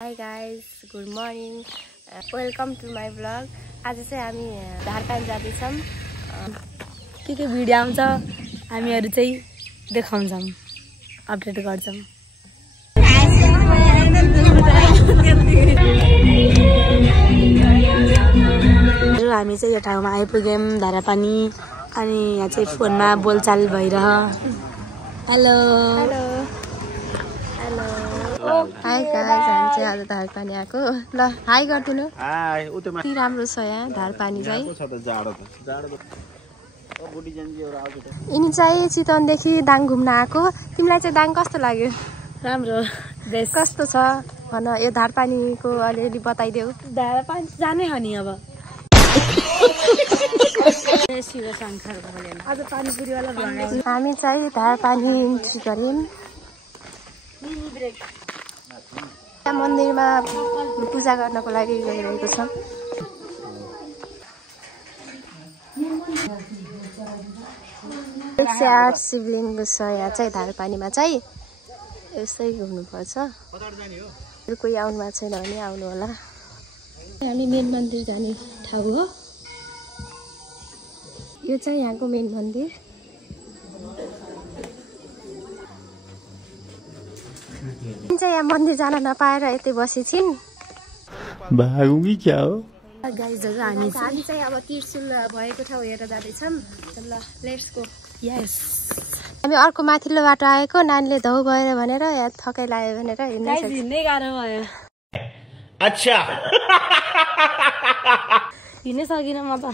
Hi guys, good morning. Welcome to my vlog. आज चाहिँ हामी धारपान जाँदैछौँ. के भिडियो आउँछ हामीहरु चाहिँ देखाउँछौँ, अपडेट गर्छौँ. हामी चाहिँ यो ठाउँमा आइपुग्यौं धारापानी अनि यहाँ चाहिँ फोनमा बोलचाल भइरह. हेलो हेलो हाई गाइस, हामी चाहिँ आज धारपानी आएको. ल हाई गर्दिनु. हाई. कति राम्रो छ यहाँ धारपानी चाहिँ. यिनी चाहिँ चितवनदेखि दाङ घुम्न आएको. तिमीलाई चाहिँ दाङ कस्तो लाग्यो? राम्रो. कस्तो छ भन, यो धारपानीको अलिअलि बताइदेऊ. धारापानी जानै हो नि अब. आज पानीपुरी वाला भन्छ. हामी चाहिँ धारपानी इन्ट्री गर्यौं. मन्दिरमा पूजा गर्नको लागि गइरहेको छ. एक 108 शिवलिङ्ग छ यहाँ चाहिँ धारपानीमा चाहिँ. यस्तै घुम्नुपर्छ. कोही आउनु भएको छैन भने आउनु होला. हामी मेन मन्दिर जाने ठाउँ हो. यो चाहिँ यहाँको मेन मन्दिर. चाहिँ यहाँ मन्दिर जान नपाएर यतै बसेछिन्. भागुगी क्या हो गाइजहरु, हामी चाहिँ अब त्रिशूल भएको ठाउँ हेरेर जाँदैछौँ. ल लेट्स गो. यस. हामी अर्को माथिल्लो बाटो आएको. नानीले धौ भएर भनेर यहाँ थकाइ लाग्यो भनेर हिँड्नै गाह्रो भयो. अच्छा हिँड्नै सकिन म त.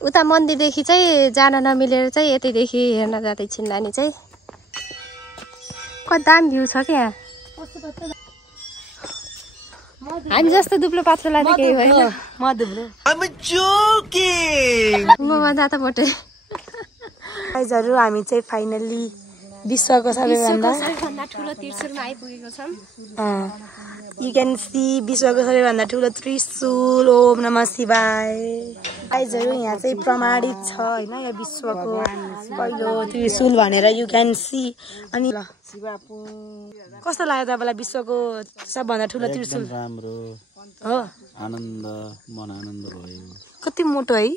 उता मन्दिरदेखि चाहिँ जान नमिलेर चाहिँ यतैदेखि हेर्न जाँदैछिन् नानी चाहिँ. कति दाम भ्यू छ क्या. हामी जस्तो दुब्लो पात्रो लाँदै केही भएन. म दुब्लो. म भन्दा त मोटे. गाइजहरु, हामी चाहिँ फाइनली विश्वको सबैभन्दा ठुलो त्रिशूलमा आइपुगेको छौँ. यु क्यान सी विश्वको सबैभन्दा ठुलो त्रिशूल. ओम नमः शिवाय. गाइजहरु, यहाँ चाहिँ प्रमाणित छ हैन यो विश्वको पहिलो त्रिशूल भनेर. You can see. अनि कस्तो लाग्यो तपाईलाई विश्वको सबभन्दा ठुलो त्रिशूल? राम्रो हो. आनन्द, मन आनन्द भयो. कति मोटो है.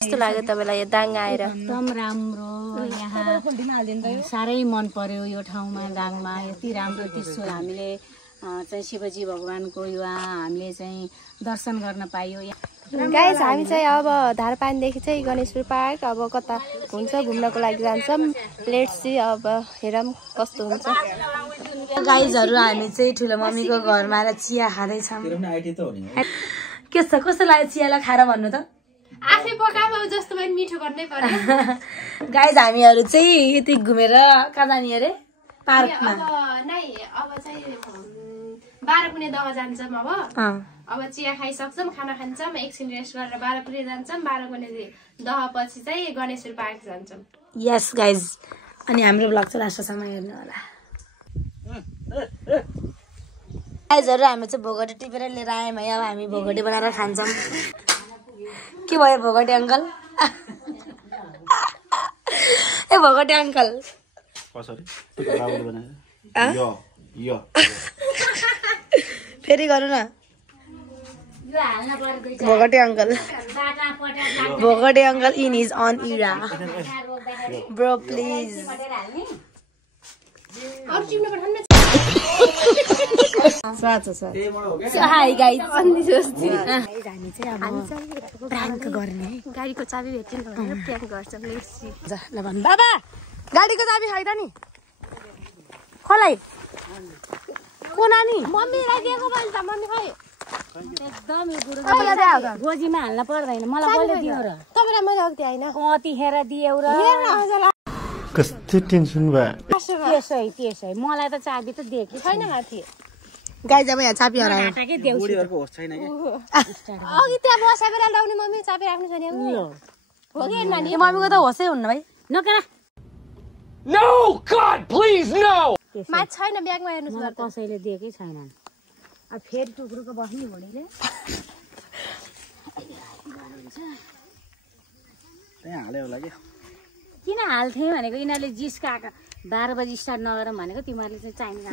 कस्तो लाग्यो तपाईलाई यो दाङ आएर? एकदम राम्रो. यहाँ साह्रै मन पर्यो यो ठाउँमा. दाङमा यति राम्रो त्रिशूल हामीले चाहिँ शिवजी भगवानको यो हामीले चाहिँ दर्शन गर्न पाइयो. गाइस, हामी चाहिँ अब धारपानीदेखि चाहिँ गणेशपुर पार्क अब कता हुन्छ घुम्नको लागि जान्छौँ. लेट्स सी, अब हेरौँ कस्तो हुन्छ. गाइजहरु, हामी चाहिँ ठुलो मम्मीको घरमा आएर चिया खाँदैछौँ. के छ, कस्तो लाग्यो चियालाई खाएर भन्नु त? आफै पकाएको जस्तो पनि मिठो गर्नै पर्यो. गाइज, हामीहरु चाहिँ यति घुमेर कहाँ जाने अरे? पार्कमा. अब चाहिँ 12 कुने दह जान्छौँ. अब चिया खाइसक्छौँ, खाना खान्छौँ, एकछिन रेस्ट गरेर 12 कुने जान्छौँ. 12 कुने दह पछि चाहिँ गणेशपुर पार्क जान्छौँ. यस गाइज. अनि हाम्रो ब्लग चाहिँ लास्टसम्म हेर्नु होला. गाइजहरु, हामी चाहिँ भोगटे टिपेर लिएर आयौँ है. अब हामी भोगटे बनाएर खान्छौँ. के भयो भोगटे अङ्कल? ए भोगटे अङ्कल, फेरि गरौँ न. Bhogte uncle, Bhogte uncle in his own era. Bro please. Hi guys. हामी चाहिँ अब प्राङ्क गर्ने. गाडीको चाबी भेट्यो भनेर प्र्याङ्क गर्छौँ. Let's see. ल भन्नु. बाबा, गाडीको चाबी है त नि खोलाई. को नानी? मम्मीलाई दिएको मैले त. मम्मी खै एकदम यो गुरु तपाईँलाई दिएको त? गोजीमा हाल्न पर्दैन. मलाई कसले दियो र? तपाईँलाई मैले अघि होइन. कतिखेर दियौ र? कस्तो टेन्सन भयो. त्यसै मलाई त चाबी त दिएकै छैन माथि. गाइज, अब यहाँ चाबी हरायो. घाटाकै देऊ. अघि त्यहाँ बसाएर ल्याउने मम्मी चाबी राख्नु छैन हो कि नानी? मम्मीको त होसै हुन्न भाइ. नकरा. No God, please no. माथि छैन, ब्यागमा हेर्नुहोस्. कसैले दिएकै छैन. अब फेरि टुक्रोको बस्ने घोडीले त्यहाँ हाल्यो होला के. किन हाल्थे भनेको यिनीहरूले जिस्काएको 12 बजी स्टार्ट नगरौँ भनेको. तिमीहरूले चाहिँ चाहिन्छ.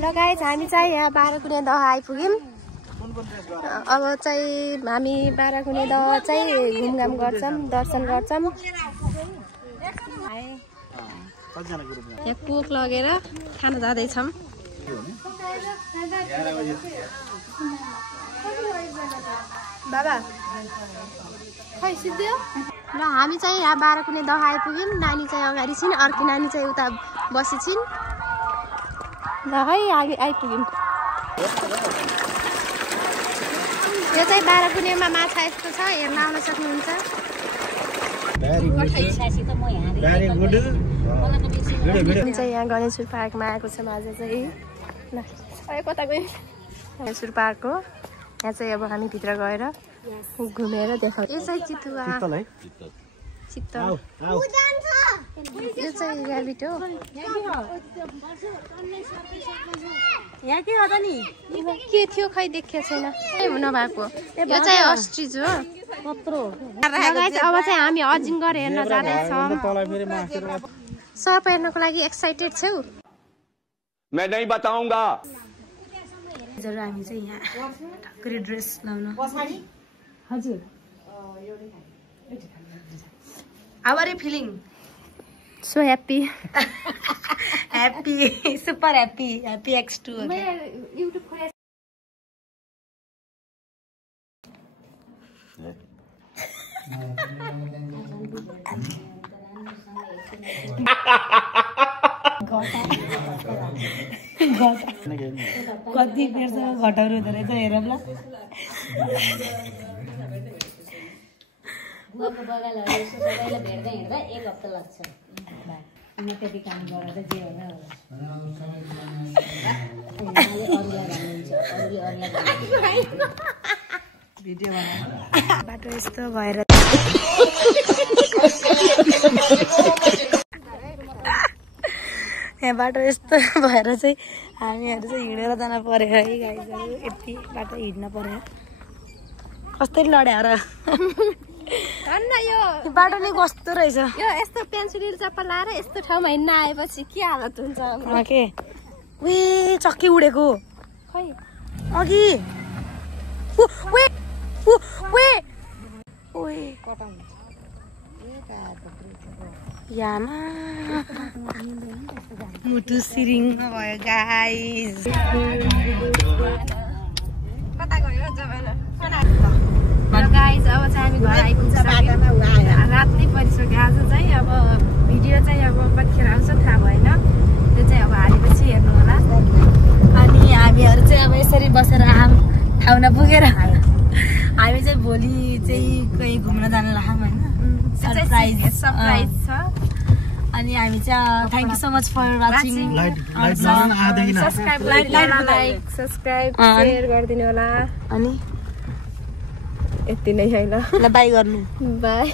ल गाइस हामी चाहिँ यहाँ बाह्रकुने दह आइपुग्यौँ। अब चाहिँ हामी बाह्रकुने दह चाहिँ घुमघाम गर्छौँ, दर्शन गर्छौँ। यहाँ कोक लगेर खान जाँदैछौँ। बाबा खै सिद्धियो। र हामी चाहिँ यहाँ बाह्रकुने दह आइपुग्यौँ। नानी चाहिँ अगाडि छिन्, अर्की नानी चाहिँ उता बसी छिन्। ल है आइपुग्यौँ। यो चाहिँ बाह्रकुनेमा माछा यस्तो छ, हेर्न आउन सक्नुहुन्छ। चाहिँ यहाँ गणेशपुर पार्कमा आएको छौँ आज चाहिँ। ल कता गयो गणेशपुर पार्क हो। यहाँ चाहिँ अब हामी भित्र गएर घुमेर देखाउँछ। यो चाहिँ चितुवा चित्तल, यो चाहिँ ऱ्याबिट हो। यहाँ के हो त नि? के थियो खै देखेको छैन, नभएको। यो चाहिँ अस्ट्रिच हो। अब चाहिँ हामी अजिङ्गर हेर्न जाँदैछौँ। सर्प हेर्नको लागि एक्साइटेड छौ? मैं नहीं बताऊंगा। हामी चाहिँ यहाँ ढाक्री ड्रेस लाउन। हजुर how are you feeling? So happy. Happy, super happy, happy X2 हो। युट्युब खोले कति बेरसम्म घटाउनु हुँदो रहेछ हेरौँ ल। भेट्दै हिँड्दा 1 हप्ता लाग्छ। त्यति काम गरेर जे होला बाटो यस्तो भएर यहाँ बाटो यस्तो भएर चाहिँ हामीहरू चाहिँ हिँडेर जान पर्यो है गाइजहरू। यति बाटो हिँड्न पर्यो। कस्तै लड्या र यो बाटो नै कस्तो रहेछ। यो यस्तो पेन्सिल चप्पल लाएर यस्तो ठाउँमा हिँड्न आएपछि के हालत हुन्छ के वे चक्की उडेको खै अघि यामा मुटु सिरिङ भयो गाइस। कता गयो जमाना। गाइस अब चाहिँ हामी घर आइपुग्छौँ। रात नै परिसक्यो आज चाहिँ। अब भिडियो चाहिँ अब कतिखेर आउँछ थाहा भएन, त्यो चाहिँ अब हालेपछि हेर्नु होला। अनि हामीहरू चाहिँ अब यसरी बसेर ठाउँ नपुगेर हामी चाहिँ भोलि चाहिँ कहीँ घुम्न जान लाग्छौँ होइन। सरप्राइज छ। अनि हामी चाहिँ thank you so much for watching. Subscribe like subscribe share गरिदिनु होला। अनि यति नै है ल। बाई गर्नु। बाई।